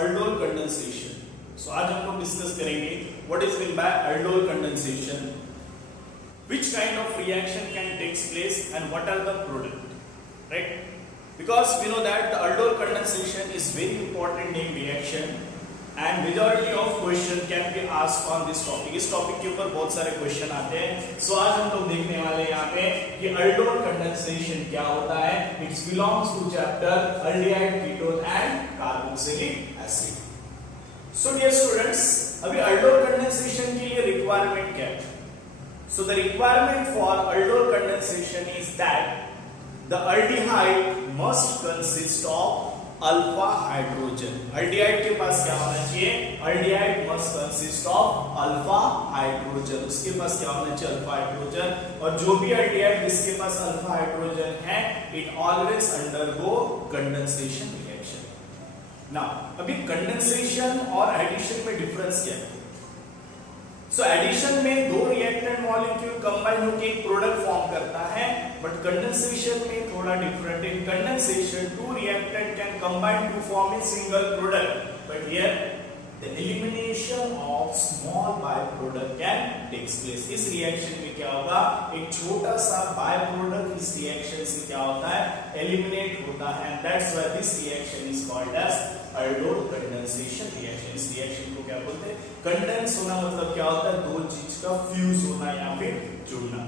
aldol condensation. So आज हम लोग डिस्कस करेंगे what is meant by aldol condensation, which kind of reaction can takes place and what are the product, right? Because we know that the aldol condensation is very important in reaction and majority of question can be asked on this topic. इस topic के ऊपर बहुत सारे question आते हैं. So आज हम लोग देखने वाले हैं यहाँ पे कि aldol condensation क्या होता है. It belongs to chapter aldehyde, ketone and carboxylic acid. So dear students, अभी aldol condensation के लिए requirement क्या है? So the requirement for aldol condensation is that the aldehyde must consist of alpha hydrogen. aldehyde के पास क्या होना चाहिए? aldehyde must consist of alpha hydrogen. उसके पास क्या होना चाहिए? Alpha hydrogen. और जो भी aldehyde जिसके पास अल्फा हाइड्रोजन है, it always undergo condensation reaction. Now अभी कंडेंसेशन और एडिशन में डिफरेंस क्या है? सो एडिशन में दो रिएक्टेंट मॉलिक्यूल कंबाइन होकर एक प्रोडक्ट फॉर्म करता है, बट कंडेंसेशन में थोड़ा different. In condensation two reactant can combine to form a single product, but here the elimination of small by product can takes place. इस reaction में क्या होगा? एक छोटा सा बाय प्रोडक्ट इस रिएक्शन से क्या होता है? एलिमिनेट होता है. That's why this reaction is called as aldol condensation reaction. इस रिएक्शन को क्या बोलते हैं? कंडेंस होना मतलब क्या होता है? दो चीज का फ्यूज होना या फिर जुड़ना.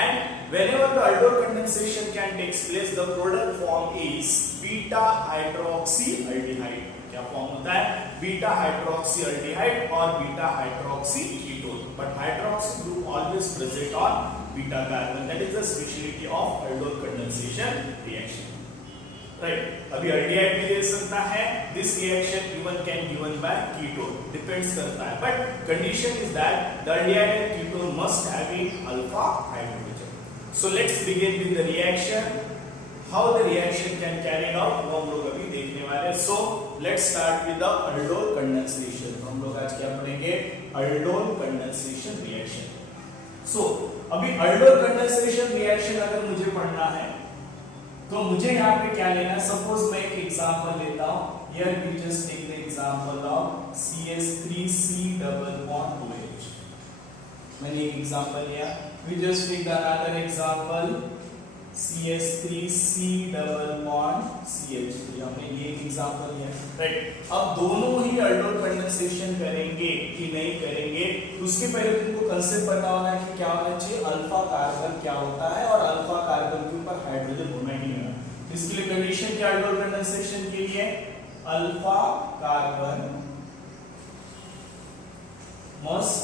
And whenever the aldol condensation can takes place, the product form is beta hydroxyaldehyde. क्या फॉर्म होता है? बीटा हाइड्रोक्सील्डिहाइड और beta hydroxy ketone. But hydroxy group always present on beta carbon. That is the speciality of aldol condensation reaction. Right. अभी aldehyde भी दे सकता है. This reaction even can given by ketone, depends करता है. But condition is that the aldehyde and ketone must having alpha hydrogen. So let's begin with the reaction. How the reaction can carry out वो हम लोग अभी देखने वाले हैं. So let's start with the aldol condensation. हम लोग आज क्या पढ़ेंगे? aldol condensation reaction. So अभी aldol condensation reaction अगर मुझे पढ़ना है तो मुझे यहाँ पे क्या लेना है? सपोज मैं एक एग्जांपल लेता हूँ. Here we just take the example of CH3C double bond OH. मैंने एक एग्जांपल लिया. We just take another example CH3C double bond CH3. हमने ये एक एग्जांपल लिया. राइट. अब दोनों ही aldol condensation करेंगे कि नहीं करेंगे, उसके पहले तुमको कंसेप्ट पता होना है कि क्या होना चाहिए. अल्फा कार्बन क्या होता है और अल्फा कार्बन के ऊपर हाइड्रोजन होना ही नहीं. इसके लिए कंडीशन क्या aldol condensation के लिए? Alpha carbon must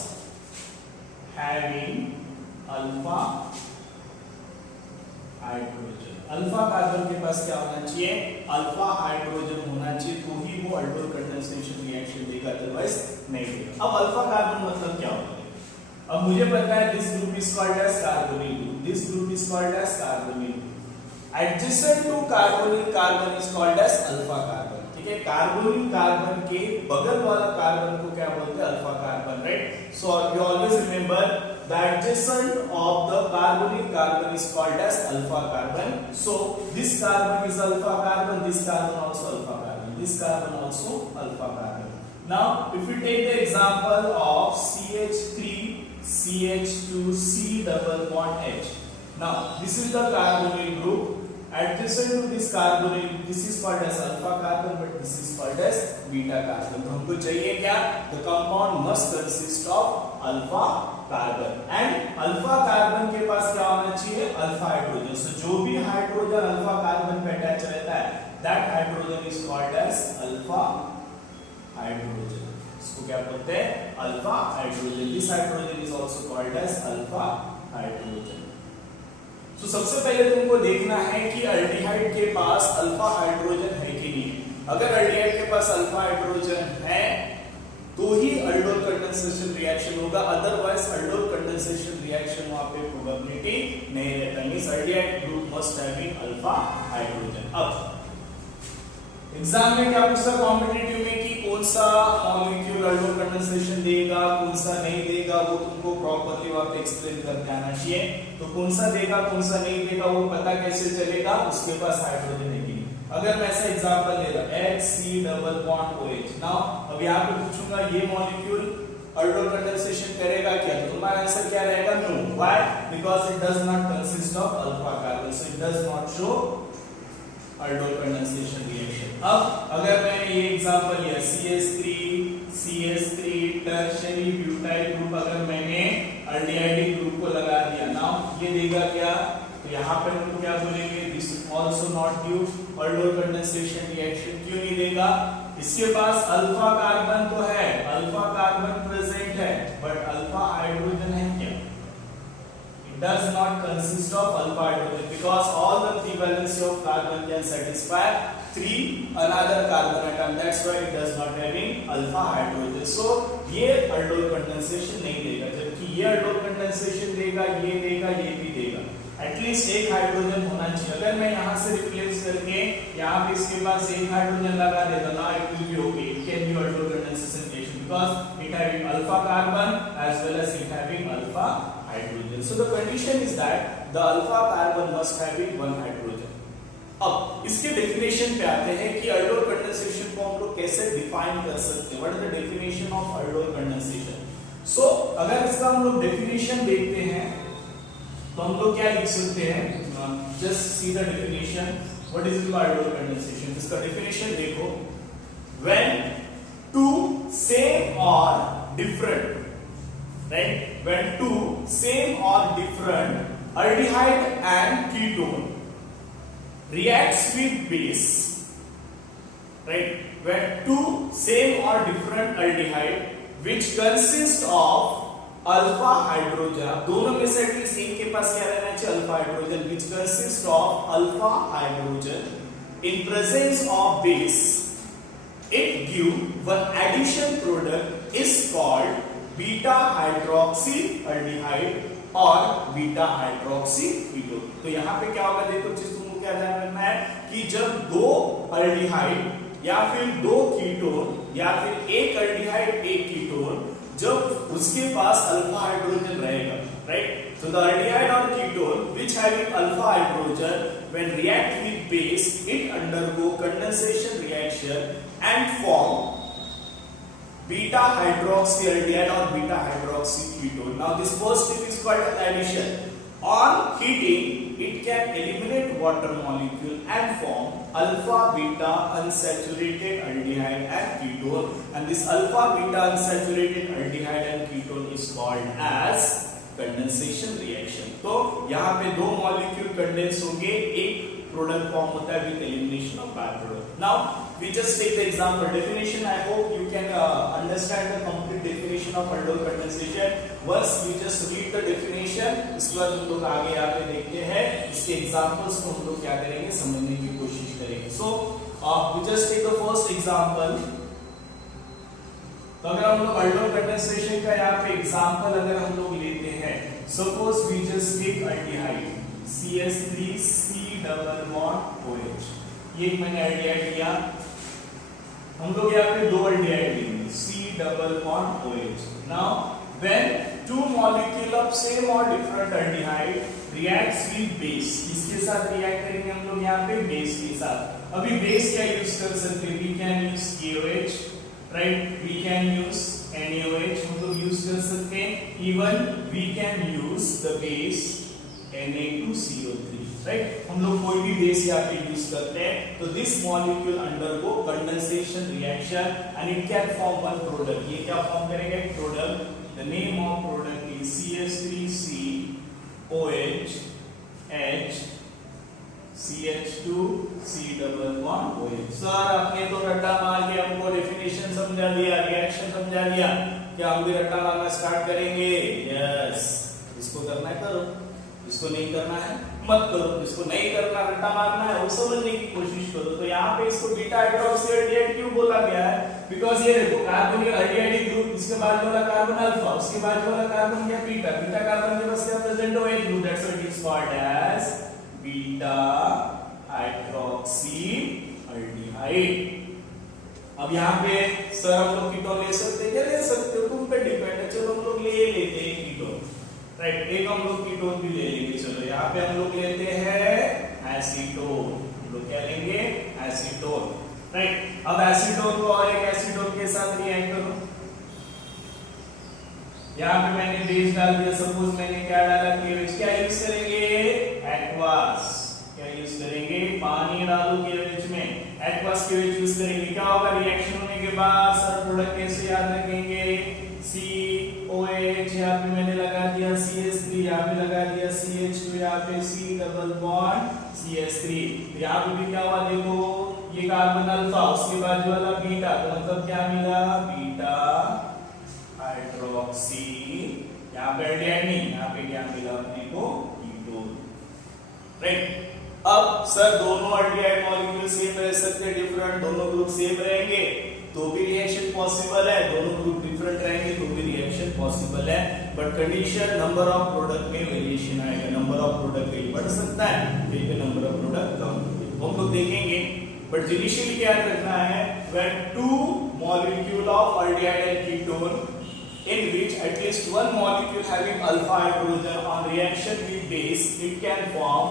having alpha hydrogen. Alpha carbon के पास क्या होना चाहिए? अल्फा हाइड्रोजन होना चाहिए, तो ही वो aldol condensation रिएक्शन देगा, अदरवाइज नहीं देगा. अब अल्फा कार्बन मतलब क्या होता है? अब मुझे पता है this group is called as carbonyl group, this group is called as carbonyl group. Adjacent to carbonyl carbon is called as alpha carbon. ठीक है. कार्बोनिल कार्बन के बगल वाला कार्बन को क्या बोलते हैं? Alpha carbon. Right. So you always remember the adjacent of the carbonyl carbon is called as alpha carbon. So this carbon is alpha carbon, this carbon also alpha carbon, this carbon also alpha carbon. Now if we take the example of CH3 CH2C double bond H. Now this is the carbonyl group. Adjacent to this carbonyl, this is called as alpha carbon, but this is called as beta carbon. तो हमको चाहिए क्या? The compound must consist of alpha carbon. And alpha carbon के पास क्या होना चाहिए? alpha hydrogen. So जो भी हाइड्रोजन alpha carbon पे अटैच रहता है, that hydrogen is called as alpha hydrogen. इसको क्या बोलते हैं? alpha hydrogen. This hydrogen is also called as alpha hydrogen. तो सबसे पहले तुमको देखना है कि aldehyde के पास अल्फा हाइड्रोजन है कि नहीं. अगर aldehyde के पास अल्फा हाइड्रोजन है तो ही aldol condensation रिएक्शन होगा, अदरवाइज aldol condensation रिएक्शन वहां पे प्रोबेबिलिटी नहीं रहता. Means aldehyde group must having alpha hydrogen. अब एग्जाम में क्या पूछता कॉम्पिटिटिव में कि कौन सा मॉलिक्यूल aldol condensation देगा, कौन सा नहीं देगा, वो तुमको प्रॉपर्ली वहां पे एक्सप्लेन करके आना चाहिए. तो कौन सा देगा, कौन सा नहीं देगा, वो पता कैसे चलेगा? उसके पास हाइड्रोजन है कि नहीं. अगर मैं ऐसा एग्जांपल ले रहा HC double bond OH, now अब यहाँ पे पूछूंगा ये मॉलिक्यूल aldol कंडेंसेशन करेगा क्या, तो तुम्हारा आंसर क्या रहेगा? No. Why? Because it does not consist of alpha carbon, so it does not show aldol condensation reaction. अब अगर मैंने ये एग्जांपल लिया CH3 टर्शियरी ब्यूटाइल ग्रुप, अगर मैंने एल्डिहाइड ग्रुप को लगा दिया, नाउ ये देगा क्या? तो यहाँ पे हम क्या बोलेंगे? This also not give aldol condensation reaction. क्यों नहीं देगा? इसके पास अल्फा कार्बन तो है, अल्फा कार्बन प्रेजेंट है, बट अल्फा हाइड्रोजन है क्या? It does not consist of alpha hydrogen because all the three valency of carbon can satisfy three another carbon atom. That's why it does not having alpha hydrogen. So ये aldol condensation नहीं देगा, जबकि ये aldol condensation देगा, ये भी देगा. At least एक हाइड्रोजन होना चाहिए. अगर मैं यहाँ से रिप्लेस करके यहाँ पे इसके पास एक हाइड्रोजन लगा देता ना, it will be okay. It can be aldol condensation reaction because it having alpha carbon as well as it having alpha hydrogen. So the condition is that the alpha carbon must having one hydrogen. अब इसके definition पे आते हैं कि aldol condensation को हम लोग कैसे डिफाइन कर सकते हैं. What is the definition of aldol condensation? सो अगर इसका हम लोग डेफिनेशन देखते हैं तो हम लोग क्या लिख सकते हैं? Just see the definition. What is aldol condensation? इसका डेफिनेशन देखो. When two same or different, right? When two same or different aldehyde and ketone reacts with base, right? When two same or different aldehyde which consist of alpha hydrogen, दोनों में से at least एक के पास क्या रहना चाहिए? Alpha hydrogen, which consists of alpha hydrogen in presence of base, it give one addition product is called beta hydroxy aldehyde और beta hydroxy ketone. तो यहाँ पे क्या होगा? देखो चीज तुमको क्या ध्यान रखना है कि जब दो अल्डिहाइड या फिर दो कीटोन या फिर एक अल्डिहाइड एक कीटोन, जब उसके पास अल्फा हाइड्रोजन रहेगा, right? So the aldehyde or ketone which having alpha hydrogen when react with base, it undergo condensation reaction and form beta hydroxyaldehyde or beta hydroxy ketone. Now this first step is called addition. On heating, it can eliminate water molecule and form alpha beta unsaturated aldehyde and ketone, and this alpha beta unsaturated aldehyde and ketone is called as condensation reaction. तो यहाँ पे दो molecule condense होंगे, एक product form होता है with elimination of by product. Now we just take the example definition. I hope you can understand the complete definition of aldol condensation. Once you just read the definition, इसके बाद हम लोग आगे यहाँ पे देखते हैं इसके एग्जांपल्स को हम लोग क्या करेंगे, समझने की कोशिश करेंगे. So we just take the first example. तो अगर हम लोग aldol कंडेंसेशन का यहाँ पे एग्जांपल अगर हम लोग लेते हैं, suppose we just take aldehyde CH3C double bond OH. ये मैंने अल्डिहाइड लिया, हम लोग यहाँ पे दो अल्डिहाइड लेंगे C double bond OH. Now when two molecule of same और different aldehyde reacts with base, इसके साथ रिएक्ट करेंगे हम लोग यहाँ पे बेस के साथ. अभी बेस क्या यूज कर सकते हैं? We can use KOH, right? We can use NaOH, हम लोग यूज कर सकते हैं. Even we can use the base Na2CO3, right? हम लोग कोई भी बेस यहाँ पे यूज करते हैं. तो this molecule undergo condensation reaction and it can form one product. ये क्या फॉर्म करेगा? एक product. The name of product is CH3C OH H CH2 C double bond OH. Sir आपने तो रट्टा मार के हमको डेफिनेशन समझा दिया, रिएक्शन समझा दिया, क्या हम भी रट्टा मारना स्टार्ट करेंगे? यस. इसको करना है करो, इसको नहीं करना है मत करो. इसको नहीं करना, रट्टा मारना है, वो समझने की कोशिश करो. तो यहाँ पे इसको बीटा हाइड्रोक्सील्डिहाइड क्यों बोला गया है? बिकॉज ये देखो कार्बन के अल्डिहाइड ग्रुप, इसके बाद वाला कार्बन अल्फा, उसके बाद वाला कार्बन क्या बीटा. बीटा कार्बन के पास क्या प्रेजेंट हो? OH group. That's why it is called as beta hydroxy aldehyde. अब यहाँ पे सर हम लोग कीटोन ले सकते हैं क्या? ले सकते हो, तुम पे डिपेंड है. चलो हम लोग ले लेते हैं कीटोन, राइट? एक हम लोग कीटोन भी ले लेंगे. चलो यहाँ पे हम लोग लेते हैं एसीटोन. हम लोग क्या लेंगे, एसीटोन, राइट। अब एसीटोन को और एक एसीटोन के साथ रिएक्ट करो, यहाँ पे मैंने बेस डाल दिया, सपोज मैंने क्या डाला, केवेज, क्या यूज करेंगे, एक्वास, क्या यूज करेंगे, पानी डालो केवेज में, एक्वास केवेज यूज करेंगे। क्या होगा, रिएक्शन होने के बाद सर प्रोडक्ट कैसे याद रखेंगे, COH, यहाँ पे मैंने लगा दिया CH3, यहाँ पे लगा दिया CH2, यहाँ पे C डबल बॉन्ड CH3, यहाँ पे भी क्या हुआ देखो, ये कार्बन अल्फा, उसके बाजू वाला बीटा, तो मतलब क्या मिला, बीटा हाइड्रोक्सी, यहाँ पे एल्डिहाइड नहीं, यहाँ पे क्या मिला अपने को, कीटोन, राइट। अब सर दोनों एल्डिहाइड मॉलिक्यूल सेम रह सकते हैं, डिफरेंट, दोनों ग्रुप सेम रहेंगे तो भी रिएक्शन पॉसिबल है, दोनों ग्रुप डिफरेंट रहेंगे तो भी रिएक्शन पॉसिबल है, but condition number of product में वेरिएशन आएगा, नंबर ऑफ प्रोडक्ट कहीं बढ़ सकता है, कहीं नंबर ऑफ प्रोडक्ट कम, हम लोग देखेंगे। बट इनिशियली क्या रखना है, when two molecule of aldehyde and ketone in which at least one molecule having alpha hydrogen on reaction with base, it can form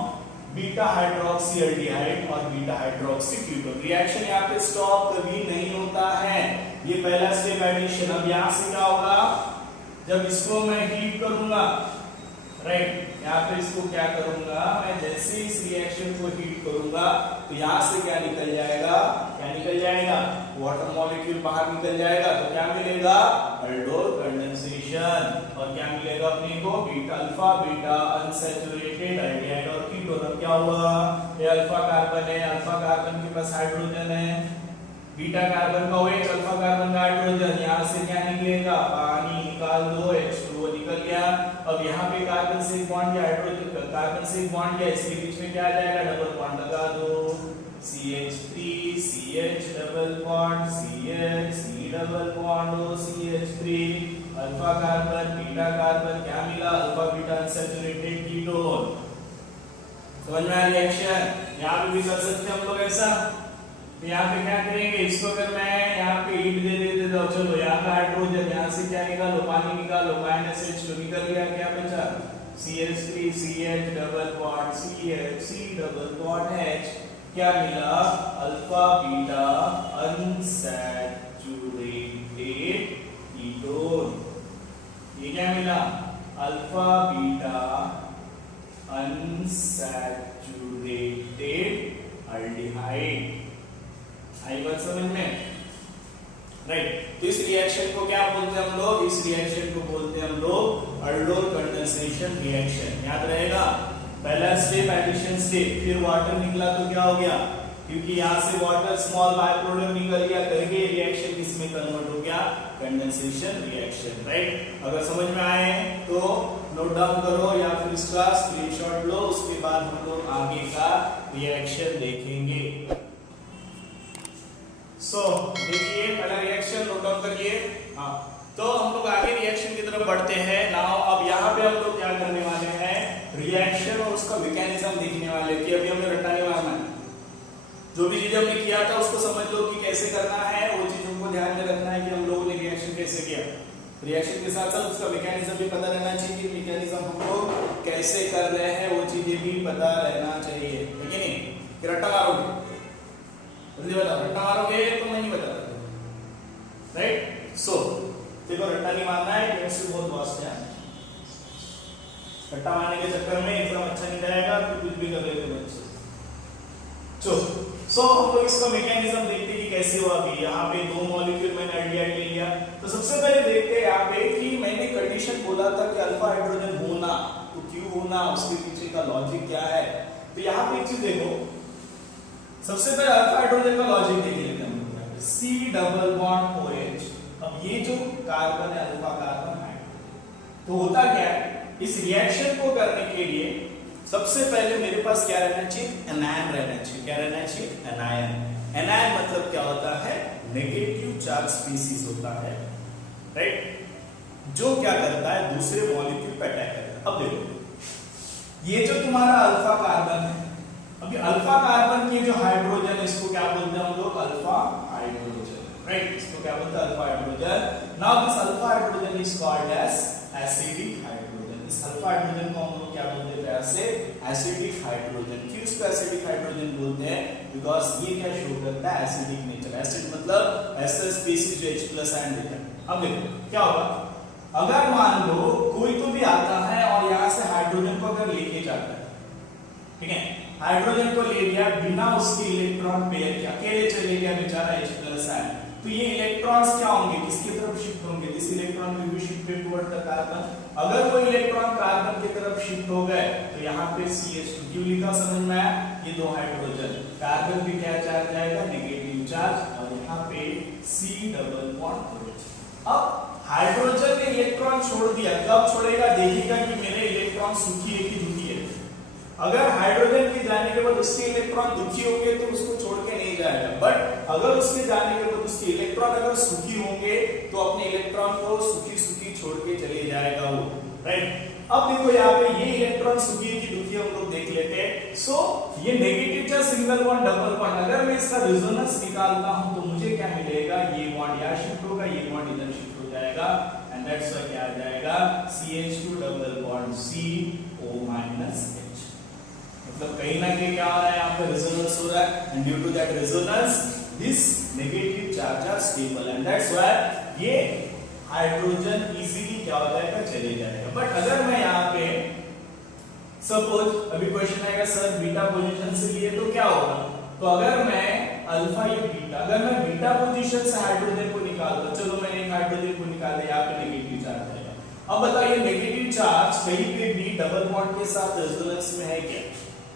beta hydroxyaldehyde और बीटा हाइड्रोक्सी कीटोन। रिएक्शन यहाँ पे stop कभी नहीं होता है, ये पहला स्टेप एडिशन। अब यहाँ से क्या होगा, जब इसको मैं हीट करूंगा, राइट, यहाँ पे इसको क्या करूंगा मैं, जैसे इस रिएक्शन को हीट करूंगा तो यहाँ से क्या निकल जाएगा, क्या निकल जाएगा, वाटर मॉलिक्यूल बाहर निकल जाएगा, तो क्या मिलेगा, अल्डोल कंडेंसेशन, और क्या मिलेगा अपने को, beta alpha beta unsaturated aldehyde और कीटोन। अब क्या हुआ, ये अल्फा कार्बन है, अल्फा कार्बन के पास हाइड्रोजन है, बीटा कार्बन का OH, अल्फा कार्बन का हाइड्रोजन, यहाँ से क्या निकलेगा, पानी निकाल दो, H2O निकल गया। अब यहाँ पे कार्बन से बॉन्ड या हाइड्रोजन कार्बन से बॉन्ड या इसके बीच में क्या आ जाएगा, डबल बॉन्ड लगा दो, CH3 CH double bond CH, C double bond O CH3, alpha carbon beta carbon, क्या मिला, अल्फा बीटा अनसैचुरेटेड कीटोन। समझ में आया रिएक्शन, यहाँ पे भी कर सकते हैं हम लोग ऐसा। तो यहाँ पे क्या करेंगे, इसको अगर मैं यहाँ पे हीट दे देते तो चलो यहाँ पे हाइड्रोजन, यहाँ से क्या निकालो, पानी निकालो, -H2 निकल गया, क्या बचा, CH3 CH double bond CH, C double bond H, क्या मिला, अल्फा बीटा अनसैचुरेटेड कीटोन। ये क्या मिला, अल्फा बीटा अनसैचुरेटेड एल्डिहाइड। आई बात समझ में, राइट। तो इस रिएक्शन को क्या बोलते हैं हम लोग, इस रिएक्शन को बोलते हैं हम लोग अल्डोल कंडेंसेशन रिएक्शन। याद रहेगा, पहला स्टेप एडिशन स्टेप, फिर वाटर निकला तो क्या हो गया, क्योंकि यहाँ से वाटर स्मॉल बाय प्रोडक्ट निकल गया, करके रिएक्शन किसमें कन्वर्ट हो गया, कंडेंसेशन रिएक्शन, राइट। अगर समझ में आए तो नोट डाउन करो या फिर इसका स्क्रीनशॉट लो, उसके बाद हम लोग आगे का रिएक्शन देखेंगे। सो देखिए पहला रिएक्शन नोट डाउन करिए, हाँ। तो हम लोग आगे रिएक्शन की तरफ बढ़ते हैं। नाउ अब यहाँ पे हम लोग क्या करने वाले हैं, रिएक्शन और उसका मैकेनिज्म देखने वाले कि अभी हमें रट्टा नहीं मारना है, जो भी चीज हमने किया था उसको समझ लो कि कैसे करना है, वो चीज हमको ध्यान में रखना है कि हम लोगों ने रिएक्शन कैसे किया। रिएक्शन के साथ साथ उसका मैकेनिज्म भी पता रहना चाहिए कि मैकेनिज्म हम लोग कैसे कर रहे हैं, वो चीजें भी पता रहना चाहिए, है कि नहीं। कि रट्टा मारोगे, जल्दी बताओ, रट्टा मारोगे तो मैं नहीं बताता, राइट। सो देखो रट्टा नहीं मारना है, केमिस्ट्री बहुत वास्ट है, रट्टा मारने के चक्कर में एग्जाम अच्छा नहीं जाएगा, फिर कुछ भी कर रहे हो बच्चे। सो हम लोग इसका मैकेनिज्म देखते हैं कि कैसे हुआ। अभी यहाँ पे दो मॉलिक्यूल मैंने एल्डिहाइड ले लिया, तो सबसे पहले देखते हैं यहाँ पे कि मैंने कंडीशन बोला था कि अल्फा हाइड्रोजन होना, तो क्यों होना, उसके पीछे का लॉजिक क्या है। तो यहाँ पे एक चीज देखो, सबसे पहले अल्फा हाइड्रोजन का लॉजिक देख लेते हैं हम लोग। C डबल बॉन्ड OH, अब ये जो कार्बन है अल्फा कार्बन है, तो होता क्या है, इस रिएक्शन को करने के लिए सबसे पहले मेरे पास क्या रहना चाहिए, एनायन रहना चाहिए। क्या रहना चाहिए, एनायन। एनायन मतलब क्या होता है, नेगेटिव चार्ज स्पीसीज होता है, राइट, जो क्या करता है दूसरे मॉलिक्यूल पे अटैक करता है। अब देखो ये जो तुम्हारा अल्फा कार्बन है, अभी अल्फा कार्बन के जो हाइड्रोजन, इसको क्या बोलते हैं हम लोग, अल्फा हाइड्रोजन, राइट, इसको क्या बोलते हैं, alpha hydrogen. Now this alpha hydrogen is called as acidic hydrogen. इस अल्फा हाइड्रोजन को हम लोग क्या बोलते हैं प्यार से एसिडिक हाइड्रोजन। क्यों इसको एसिडिक हाइड्रोजन बोलते हैं? बिकॉज ये क्या शो करता है एसिडिक नेचर। एसिड मतलब ऐसा स्पीशीज जो H+ आयन देता है। अब देखो क्या होगा, अगर मान लो कोई तो भी आता है और यहाँ से हाइड्रोजन को अगर लेके जाता है, ठीक है, हाइड्रोजन को ले गया बिना उसके इलेक्ट्रॉन पेयर के, अकेले चले गया बेचारा H+ आयन, तो ये इलेक्ट्रॉन्स क्या होंगे, किसकी तरफ शिफ्ट होंगे? This electron will be shifted toward the carbon. अगर वो इलेक्ट्रॉन कार्बन की तरफ शिफ्ट हो गए तो यहाँ पे CH2 क्यों लिखा समझ में आया? ये दो हाइड्रोजन, कार्बन पे क्या चार्ज आएगा? नेगेटिव चार्ज, और यहाँ पे C डबल बॉन्ड OH। अब हाइड्रोजन ने इलेक्ट्रॉन छोड़ दिया, कब छोड़ेगा? देखेगा कि मेरे इलेक्ट्रॉन सुखी है कि दुखी है। अगर हाइड्रोजन के जाने के बाद उसके इलेक्ट्रॉन दुखी होंगे तो उसको छोड़ के नहीं जाएगा, बट अगर उसके जाने के बाद उसके इलेक्ट्रॉन अगर सुखी होंगे तो अपने इलेक्ट्रॉन को सुखी सुखी छोड़ के चले जाएगा वो, राइट। अब देखो यहाँ पे ये इलेक्ट्रॉन सुखी है कि दुखी है हम लोग देख लेते हैं। सो ये negative charge single bond double bond, अगर मैं इसका रेजोनेंस निकालता हूं तो मुझे क्या मिलेगा? ये बॉन्ड यहाँ शिफ्ट होगा, ये बॉन्ड इधर शिफ्ट हो जाएगा, एंड दैट्स व्हाई क्या आ जाएगा? CH2 double bond CO-H। मतलब कहीं ना कहीं क्या हो रहा है, यहाँ पे रेजोनेंस हो रहा है, and due to that resonance this negative charge are stable, and that's why ये हाइड्रोजन इजीली क्या हो जाएगा? चले जाएगा। बट अगर मैं यहाँ पे सपोज अभी क्वेश्चन आएगा सर बीटा पोजीशन से लिए तो क्या होगा? तो अगर मैं अल्फा या बीटा, अगर मैं बीटा पोजीशन से हाइड्रोजन को निकालता, चलो मैंने एक हाइड्रोजन को निकाला, यहाँ पे नेगेटिव चार्ज आएगा। अब बताइए नेगेटिव चार्ज कहीं पे भी डबल बॉन्ड के साथ रेजोनेंस में है क्या?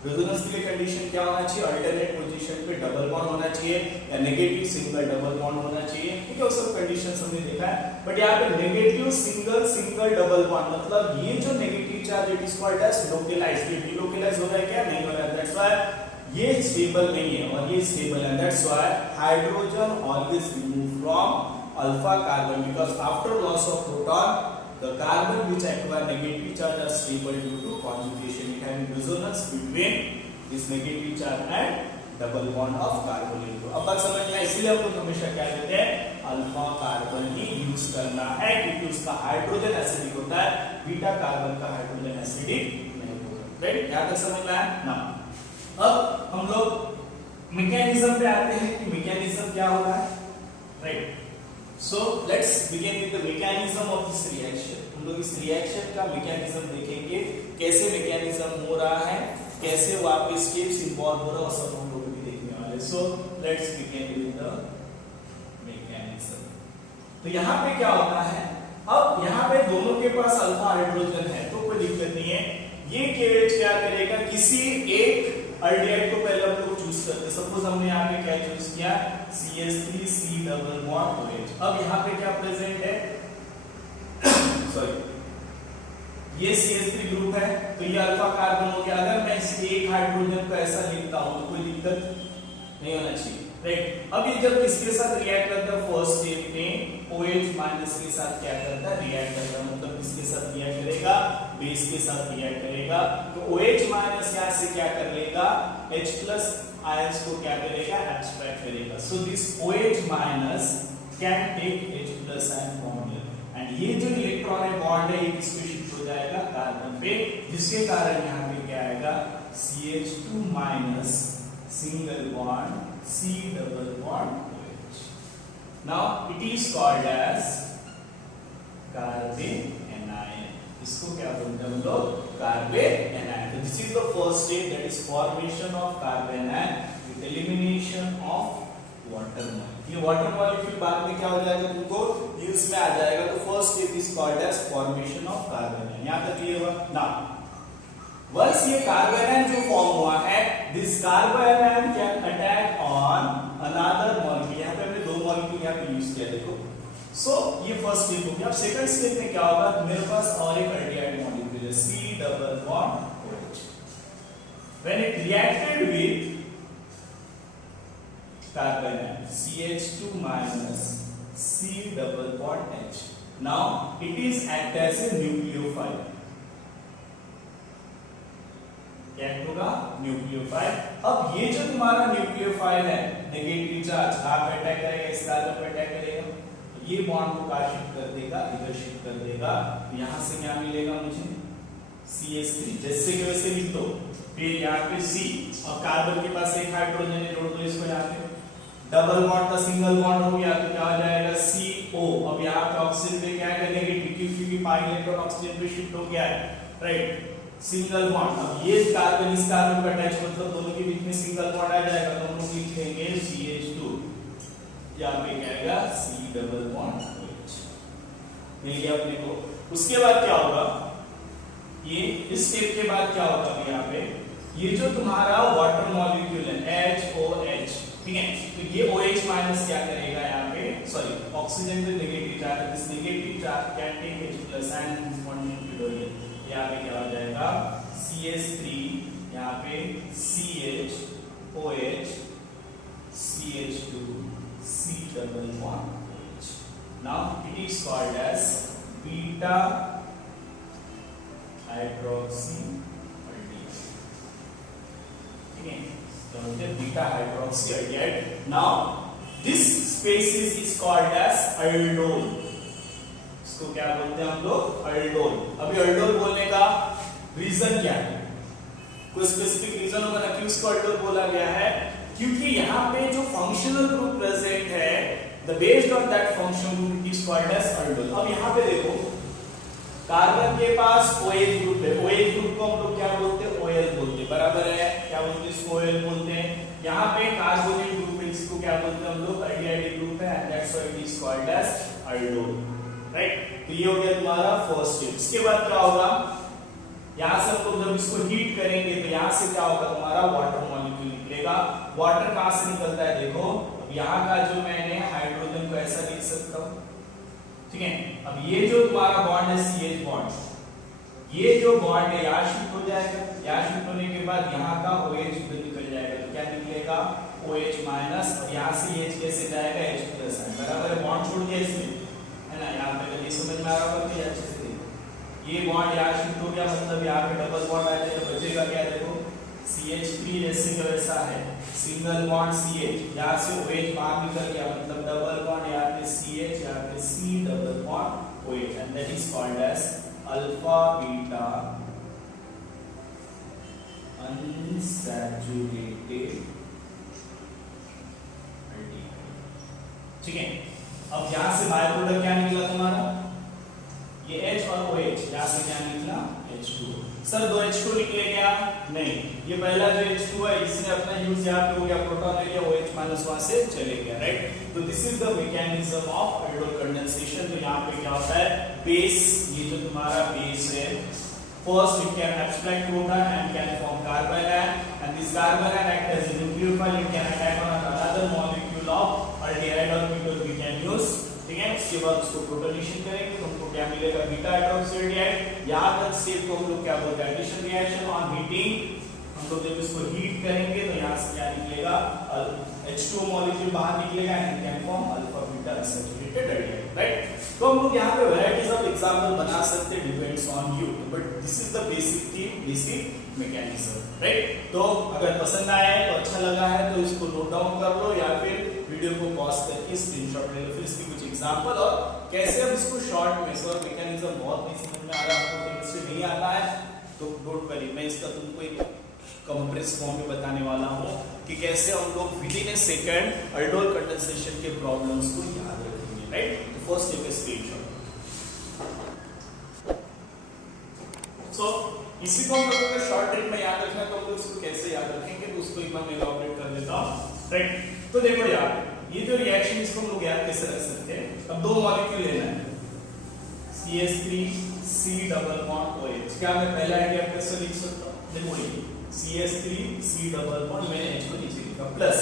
रेजोनेंस के लिए कंडीशन क्या होना चाहिए? अल्टरनेट पोजीशन पे डबल बॉन्ड होना चाहिए या नेगेटिव सिंगल डबल बॉन्ड होना चाहिए, ठीक है, वो सब कंडीशंस हमने देखा है। बट यहाँ पे negative single single double bond, मतलब ये जो negative charge it is called as localized. ये डिलोकलाइज हो रहा है क्या? नहीं हो रहा है, दैट्स व्हाई ये स्टेबल नहीं है और ये स्टेबल है, that's why hydrogen always remove from alpha carbon, because after loss of proton the carbon which acquire negative charge are stable due to conjugation. It having resonance between this negative charge and double bond of carbonyl group. अब बात समझ में, इसलिए हम लोग हमेशा क्या कहते हैं? अल्फा कार्बन ही यूज करना है, क्योंकि उसका हाइड्रोजन एसिडिक होता है, बीटा कार्बन का हाइड्रोजन एसिडिक नहीं होगा, राइट। यहाँ तक समझ में आया ना? अब हम लोग मैकेनिज्म पे आते हैं कि मैकेनिज्म क्या हो रहा है, right. So let's begin with the mechanism of this reaction. हम लोग इस रिएक्शन का मैकेनिज्म देखेंगे, कैसे मैकेनिज्म हो रहा है, कैसे वापस स्टेप्स इन्वॉल्व हो रहा है, और सब हम लोग भी देखने वाले। So let's begin with the mechanism. तो यहाँ पे क्या होता है? अब यहाँ पे दोनों के पास अल्फा हाइड्रोजन है तो कोई दिक्कत नहीं है। ये KOH क्या करेगा? किसी एक अल्डिहाइड को पहले हम लोग चूज करते हैं। सपोज हमने यहाँ पे क्या चूज किया? CH3 C double bond OH। अब यहाँ पे क्या प्रेजेंट है? सॉरी, ये CH3 ग्रुप है तो ये अल्फा कार्बन हो गया। अगर मैं इस एक हाइड्रोजन को ऐसा लिखता हूं तो कोई दिक्कत नहीं होना चाहिए, राइट। अब ये जब किसके साथ रिएक्ट करता है? फर्स्ट स्टेप में OH माइनस के साथ क्या करता है? रिएक्ट करता है, मतलब किसके साथ रिएक्ट करेगा? बेस के साथ रिएक्ट करेगा। तो OH माइनस यहाँ से क्या कर लेगा? H+ आयंस को क्या करेगा? एब्स्ट्रैक्ट करेगा। So this OH minus can take H+ ion bond, and ये जो इलेक्ट्रॉन है बॉन्ड है ये किस पे शिफ्ट हो जाएगा? कार्बन पे, जिसके कारण यहाँ पे क्या आएगा? CH2 minus single bond C double bond OH. Now it is called as कार्बेनाइन। इसको क्या बोलते हैं हम लोग? कार्बेनाइन। So this is the first step, that is formation of कार्बेनाइन with elimination of water molecule. ये वाटर मॉलिक्यूल बाद में क्या हो जाएगा? तुमको यूज में आ जाएगा। तो first step is called as formation of कार्बेनाइन। यहाँ तक क्लियर हुआ ना? वंस ये कार्बेनाइन जो फॉर्म हुआ है, this कार्बेनाइन can attack on another molecule. यहाँ पे हमने दो मॉलिक्यूल यहाँ पे यूज किया, देखो। सो ये फर्स्ट स्टेप हो गया। अब सेकंड स्टेप में क्या होगा? मेरे पास और एक अल्डिहाइड मॉलिक्यूल है C double bond OH। When it reacted with कार्बेनाइन CH2 minus C double bond H. Now it is act as a nucleophile. क्या होगा? न्यूक्लियोफाइल। अब ये जो तुम्हारा न्यूक्लियोफाइल है, नेगेटिव चार्ज कहाँ पे अटैक करेगा? इस कार्बन पे अटैक करेगा, ये बॉन्ड को कहाँ शिफ्ट कर देगा? इधर शिफ्ट कर देगा। यहाँ से क्या मिलेगा मुझे? CH3 जैसे कि वैसे लिख दो, फिर यहाँ पे C, और कार्बन के पास एक हाइड्रोजन है, जोड़ दो इसको यहाँ पे, डबल बॉन्ड का सिंगल बॉन्ड हो गया तो क्या हो जाएगा CO। अब यहाँ पे ऑक्सीजन पे क्या है नेगेटिव, क्योंकि पाई इलेक्ट्रॉन ऑक्सीजन पे शिफ्ट हो गया है, राइट, सिंगल बॉन्ड। अब ये कार्बन इस कार्बन का अटैच, मतलब दोनों के बीच में सिंगल बॉन्ड आ जाएगा, तो हम लोग लिख लेंगे CH2, यहाँ पे क्या आएगा C डबल बॉन्ड OH, मिल गया अपने को। उसके बाद क्या होगा, ये इस स्टेप के बाद क्या होगा यहाँ पे, ये जो तुम्हारा वाटर मॉलिक्यूल है HOH, ठीक है, तो ये OH माइनस क्या करेगा यहाँ पे, सॉरी ऑक्सीजन पे negative charge, this negative charge can take H plus and this bond nucleotide, यहाँ पे क्या हो जाएगा CH3, यहाँ पे CH OH CH2 C double bond OH. Now it is called as beta hydroxy aldehyde. Okay, so beta hydroxy aldehyde. Now this species is called as aldol. इसको क्या बोलते हैं हम लोग, aldol. अभी aldol बोलने का रीजन क्या है, कोई स्पेसिफिक रीजन होगा ना क्यों इसको aldol बोला गया है, क्योंकि यहाँ पे जो फंक्शनल ग्रुप प्रेजेंट है, the based on that functional group is called as aldol. अब यहाँ पे देखो कार्बन के पास OH ग्रुप है, OH ग्रुप को हम लोग क्या बोलते हैं, OL बोलते हैं, बराबर है, क्या बोलते हैं इसको OL बोलते हैं। यहाँ पे कार्बोनिल ग्रुप है, इसको क्या बोलते हैं हम लोग, aldehyde ग्रुप है, and that's why it is called as aldol, right. तो ये हो गया तुम्हारा फर्स्ट स्टेप। इसके बाद क्या होगा, यहाँ से हम लोग जब इसको हीट करेंगे तो यहाँ से क्या होगा, तुम्हारा वाटर मॉलिक्यूल निकलेगा। वाटर कहाँ से निकलता है, देखो अब यहाँ का जो मैंने हाइड्रोजन को ऐसा लिख सकता हूँ, ठीक है। अब ये जो तुम्हारा बॉन्ड है CH बॉन्ड, ये जो बॉन्ड है यहाँ शिफ्ट हो जाएगा, यहाँ शिफ्ट होने के बाद यहाँ का OH उधर निकल जाएगा, तो क्या निकलेगा OH माइनस, और यहाँ से H कैसे जाएगा H प्लस, बराबर है, बॉन्ड छोड़ दिया इसमें, है ना। यहाँ पे ये समझ में आ रहा होगा कि अच्छे से ये बॉन्ड यहाँ शिफ्ट हो गया, मतलब यहाँ पे डबल बॉन्ड आ जाएगा, बचेगा क्या, देखो CH3 जैसे का वैसा है, सिंगल बॉन्ड CH, यहाँ से OH बाहर निकल गया, मतलब डबल बॉन्ड यहाँ पे CH, यहाँ पे C double bond OH, and that is called as alpha beta unsaturated aldehyde, ठीक है। अब यहाँ से बाय प्रोडक्ट क्या निकला तुम्हारा, ये H और OH, यहाँ से क्या निकला H2। सर 2 H2 निकले क्या, नहीं, ये पहला जो H2 है इसने अपना यूज यहाँ पे हो गया, प्रोटॉन ले लिया, OH माइनस वहां से चले गया, राइट। तो this is the mechanism of aldol condensation. तो यहाँ पे क्या होता है, बेस, ये जो तुम्हारा बेस है, first it can abstract proton and can form carbon ion, and this carbon ion act as a nucleophile, it can attack on another molecule of aldehyde or ketone we can use, ठीक है। उसके बाद उसको protonation करेंगे तो हमको क्या मिलेगा, बीटा हाइड्रोक्सी एल्डिहाइड। यहाँ तक स्टेप को हम लोग क्या बोलते हैं, एडिशन रिएक्शन ऑन हीटिंग। हम लोग जब इसको हीट करेंगे तो यहाँ से क्या निकलेगा, H2 मॉलिक्यूल बाहर निकलेगा, and can form alpha beta unsaturated aldehyde, right. तो हम लोग यहाँ पे वैरायटीज ऑफ एग्जांपल बना सकते हैं, depends on you, but this is the basic theme, basic mechanism, right. तो अगर पसंद आया है तो अच्छा लगा है तो इसको नोट डाउन कर लो, या फिर वीडियो को पॉज करके स्क्रीनशॉट ले लो, फिर इसकी कुछ एग्जांपल और कैसे हम इसको शॉर्ट में, सर मैकेनिज्म बहुत नहीं समझ में आ रहा, आपको केमिस्ट्री नहीं आता है तो डोंट वरी, मैं इसका तुमको एक कंप्रेस फॉर्म में बताने वाला हूँ कि कैसे हम लोग with in A second aldol condensation के प्रॉब्लम्स को याद रखेंगे, राइट। तो फर्स्ट स्टेप है स्क्रीनशॉट। सो इसी को हम लोगों को शॉर्ट ट्रिक में याद रखना, तो हम लोग इसको कैसे याद रखेंगे तो उसको एक बार मैं इलैबोरेट कर देता हूँ, राइट। तो देखो यार, ये जो रिएक्शन इसको हम लोग याद कैसे रख सकते हैं, अब दो मॉलिक्यूल लेना है, CH3 C double bond OH। क्या मैं पहला आइडिया कैसे लिख सकता हूँ, देखो ये CH3 C डबल बॉन्ड, मैंने H को नीचे लिखा, प्लस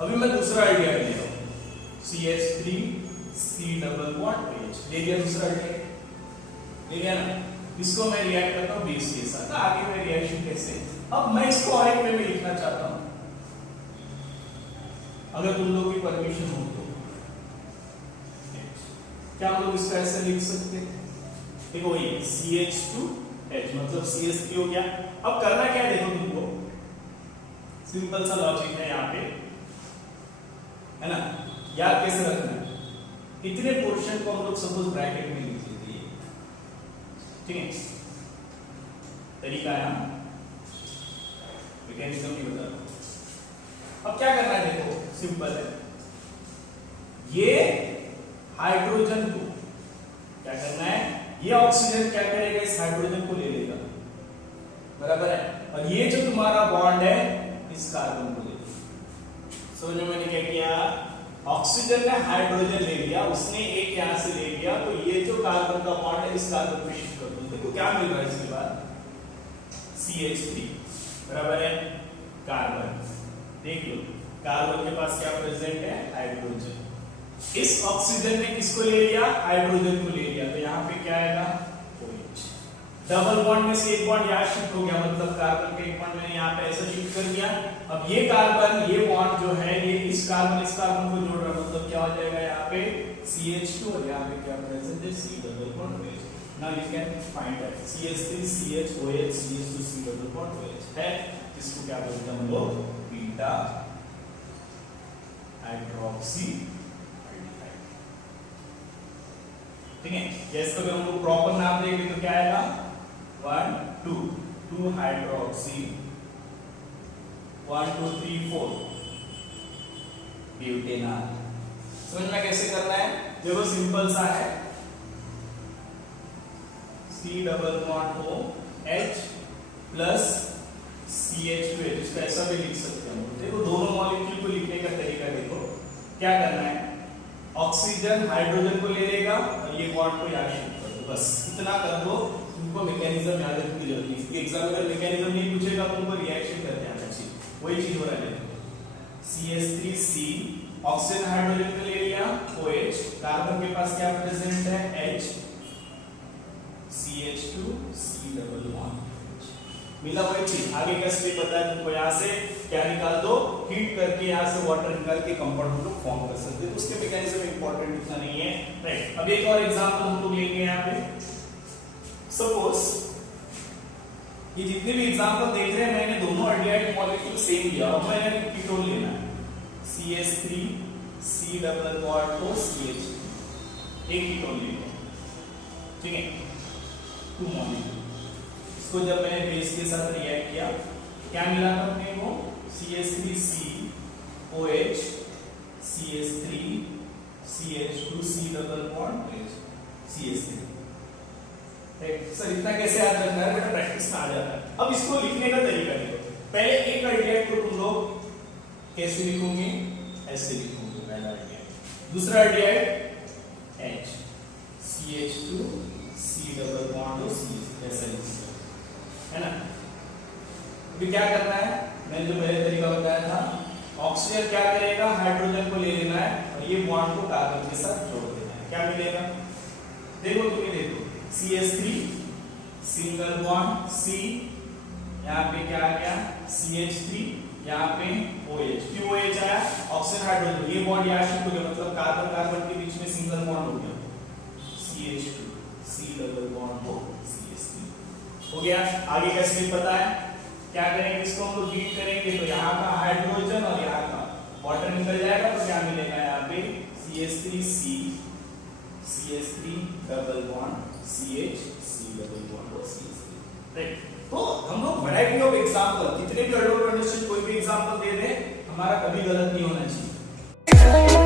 अभी मैं दूसरा आइडिया ले रहा हूँ, CH3 C double bond OH, ले लिया दूसरा आइडिया, ले लिया ना। इसको मैं रिएक्ट करता हूँ बेस के साथ, आगे में रिएक्शन कैसे, अब मैं इसको और एक वे में लिखना चाहता हूँ, अगर तुम लोगों की परमिशन हो तो क्या हम लोग इसको ऐसे लिख सकते हैं, देखो ये CH2H मतलब CH3 हो गया। अब करना क्या है, देखो तुमको सिंपल सा लॉजिक है यहाँ पे, है ना, याद कैसे रखना है, इतने पोर्शन को हम लोग सपोज ब्रैकेट में लिख लेते हैं, ठीक है। तरीका है, मैकेनिज्म नहीं बता। अब क्या करना है, देखो सिंपल है, ये हाइड्रोजन को क्या करना है, ये ऑक्सीजन क्या करेगा, इस हाइड्रोजन को ले लेगा, बराबर है, और ये जो तुम्हारा बॉन्ड है इस कार्बन को ले लेगा। समझ में मैंने क्या किया, ऑक्सीजन ने हाइड्रोजन ले लिया, उसने एक यहां से ले लिया, तो ये जो कार्बन का बॉन्ड है इस कार्बन पे शिफ्ट कर दो। देखो क्या मिल रहा है इसके बाद, CH3 बराबर है कार्बन। देख लो कार्बन के पास क्या प्रेजेंट है, हाइड्रोजन। इस ऑक्सीजन ने किसको ले लिया, हाइड्रोजन को ले लिया, तो यहाँ पे क्या आएगा, OH। डबल बॉन्ड में से एक बॉन्ड यहाँ शिफ्ट हो गया, मतलब कार्बन का एक बॉन्ड मैंने यहाँ पे ऐसा शिफ्ट कर दिया। अब ये कार्बन, ये बॉन्ड जो है ये इस कार्बन को जोड़ रहा है, मतलब क्या हो जाएगा यहाँ पे CH2 और यहाँ पे क्या प्रेजेंट है, C double bond OH। Now you can find that CH3 CH OH CH2 C double bond OH है, इसको क्या बोलते हैं हम लोग, बीटा हाइड्रोक्सी। ठीक है, जैसे अगर हम लोग प्रॉपर नाम देंगे तो क्या आएगा, 1 2 2 हाइड्रोक्सी 1 2 3 4 ब्यूटेनॉल। समझ में कैसे करना है, देखो सिंपल सा है, C double bond O H plus CH2H, इसको ऐसा भी लिख सकते हैं। देखो दोनों मॉलिक्यूल को लिखने का तरीका देखो, क्या करना है, ऑक्सीजन हाइड्रोजन को ले लेगा और ये बॉन्ड को यहाँ शिफ्ट कर दो, बस इतना कर दो। तुमको मैकेनिज्म याद रखने की जरूरत नहीं, क्योंकि एग्जाम में अगर मैकेनिज्म नहीं पूछेगा तुमको रिएक्शन करके आना चाहिए, वही चीज हो रहा है। CH3C ऑक्सीजन हाइड्रोजन को ले लिया, OH कार्बन के पास क्या प्रेजेंट है, H CH2 C double bond मिला, वही चीज। आगे का स्टेप बताया तुमको, यहाँ से क्या निकाल दो, हीट करके यहाँ से वाटर निकाल के कंपाउंड को फॉर्म कर सकते हैं, उसके मैकेनिज्म इंपॉर्टेंट इतना नहीं है, राइट। अब एक और एग्जांपल हम लोग लेंगे यहाँ पे, सपोज ये जितने भी एग्जांपल देख रहे हैं मैंने दोनों एल्डिहाइड मॉलिक्यूल सेम लिया, अब मैंने कीटोन लेना है, CH3 C double bond O CH, एक कीटोन लेंगे, ठीक है, 2 मॉलिक्यूल। इसको जब मैंने बेस के साथ रिएक्ट किया, क्या मिला था अपने को, CH3C OH CH3 CH2 C double bond OH CH3। Sir इतना कैसे याद रखना है बेटा, प्रैक्टिस में आ जाता है। अब इसको लिखने का तरीका देखो, पहले एक एल्डिहाइड को तुम लोग कैसे लिखोगे, ऐसे लिखोगे पहला एल्डिहाइड, दूसरा aldehyde H CH2 C double bond O CH, ऐसा लिखोगे, है ना। अभी क्या करना है, मैंने जो पहले तरीका बताया था, ऑक्सीजन क्या करेगा, हाइड्रोजन को ले लेना है और ये बॉन्ड को कार्बन के साथ जोड़ देना है, क्या मिलेगा, देखो तुम्हें देखो, CH3 सिंगल बॉन्ड C, यहाँ पे क्या आ गया CH3, यहाँ पे OH, क्यों OH आया, ऑक्सीजन हाइड्रोजन, ये बॉन्ड यहाँ शिफ्ट हो गया, मतलब कार्बन कार्बन के बीच में सिंगल बॉन्ड हो गया, CH2 C डबल बॉन्ड हो CH3 हो गया। आगे का स्टेप पता है, क्या करेंगे, इसको हम लोग हीट करेंगे तो यहाँ का हाइड्रोजन और यहाँ का वाटर निकल जाएगा, तो क्या मिलेगा यहाँ पे CH3C CH3 double bond CH C double bond और CH3, राइट। तो हम लोग वैरायटी ऑफ एग्जांपल, जितने भी एल्डिहाइड कंडीशन कोई भी एग्जांपल दे दें, हमारा कभी गलत नहीं होना चाहिए।